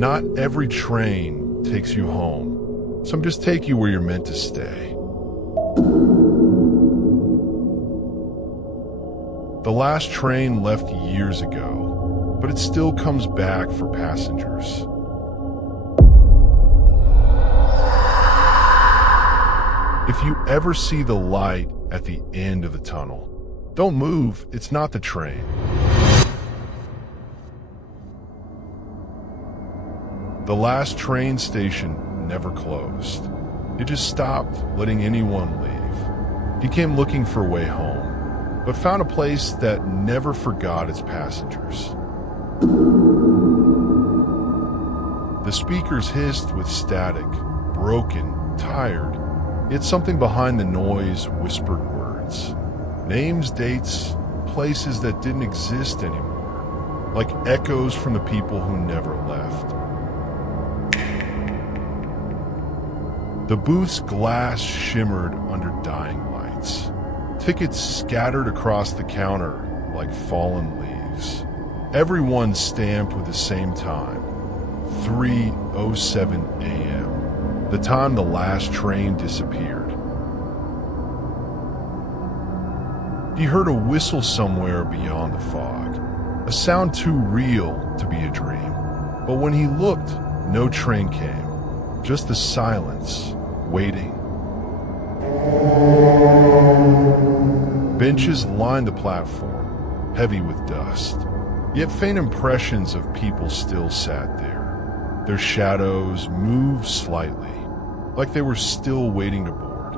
Not every train takes you home. Some just take you where you're meant to stay. The last train left years ago, but it still comes back for passengers. If you ever see the light at the end of the tunnel, don't move, it's not the train. The last train station never closed. It just stopped letting anyone leave. He came looking for a way home, but found a place that never forgot its passengers. The speakers hissed with static, broken, tired, yet something behind the noise whispered words. Names, dates, places that didn't exist anymore, like echoes from the people who never left. The booth's glass shimmered under dying lights. Tickets scattered across the counter like fallen leaves. Everyone stamped with the same time, 3:07 a.m., the time the last train disappeared. He heard a whistle somewhere beyond the fog, a sound too real to be a dream. But when he looked, no train came, just the silence, waiting. Benches lined the platform, heavy with dust, yet faint impressions of people still sat there. Their shadows moved slightly, like they were still waiting to board.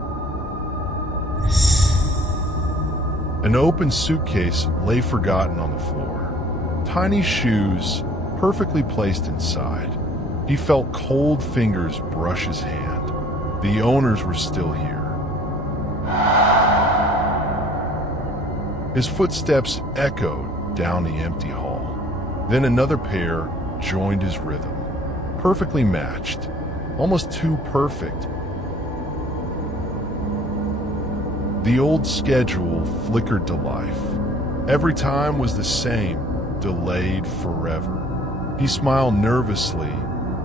An open suitcase lay forgotten on the floor. Tiny shoes perfectly placed inside. He felt cold fingers brush his hand. The owners were still here. His footsteps echoed down the empty hall. Then another pair joined his rhythm, perfectly matched, almost too perfect. The old schedule flickered to life. Every time was the same, delayed forever. He smiled nervously,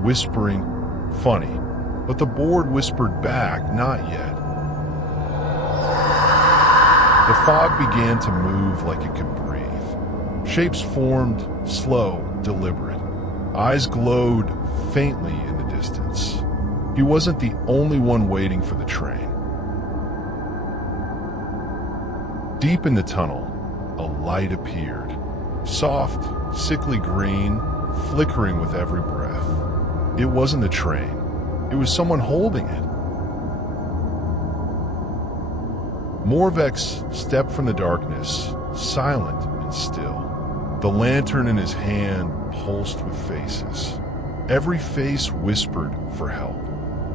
whispering, "Funny," but the board whispered back, "Not yet." The fog began to move like it could breathe. Shapes formed, slow, deliberate. Eyes glowed faintly in the distance. He wasn't the only one waiting for the train. Deep in the tunnel, a light appeared. Soft, sickly green, flickering with every breath. It wasn't the train. It was someone holding it. MORVEX stepped from the darkness, silent and still. The lantern in his hand pulsed with faces. Every face whispered for help.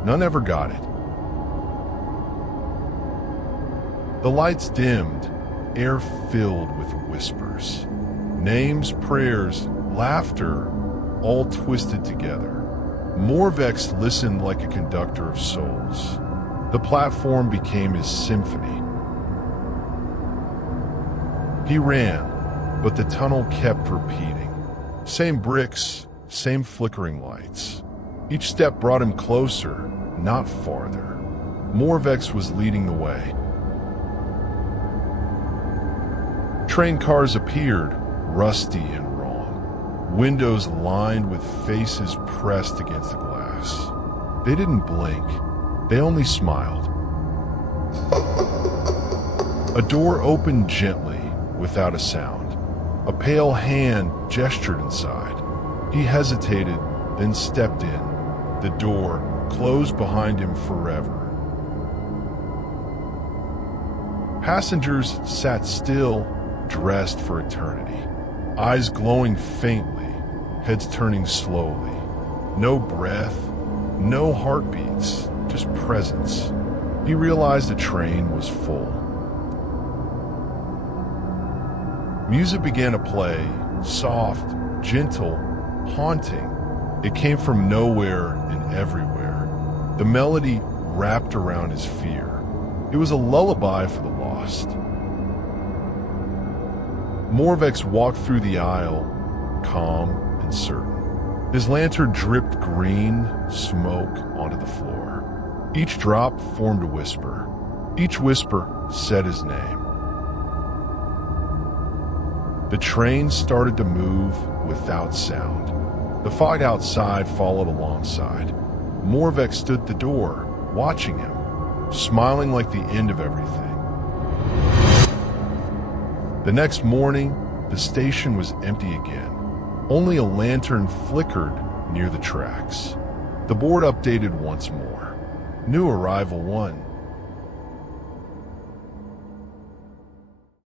None ever got it. The lights dimmed, air filled with whispers. Names, prayers, laughter, all twisted together. MORVEX listened like a conductor of souls. The platform became his symphony. He ran, but the tunnel kept repeating. Same bricks, same flickering lights. Each step brought him closer, not farther. MORVEX was leading the way. Train cars appeared, rusty and wrong. Windows lined with faces pressed against the glass. They didn't blink. They only smiled. A door opened gently, without a sound. A pale hand gestured inside. He hesitated, then stepped in. The door closed behind him forever. Passengers sat still, dressed for eternity. Eyes glowing faintly, heads turning slowly. No breath, no heartbeats, just presence. He realized the train was full. Music began to play, soft, gentle, haunting. It came from nowhere and everywhere. The melody wrapped around his fear. It was a lullaby for the lost. MORVEX walked through the aisle, calm and certain. His lantern dripped green smoke onto the floor. Each drop formed a whisper. Each whisper said his name. The train started to move without sound. The fog outside followed alongside. MORVEX stood at the door, watching him, smiling like the end of everything. The next morning, the station was empty again. Only a lantern flickered near the tracks. The board updated once more. New arrival 1.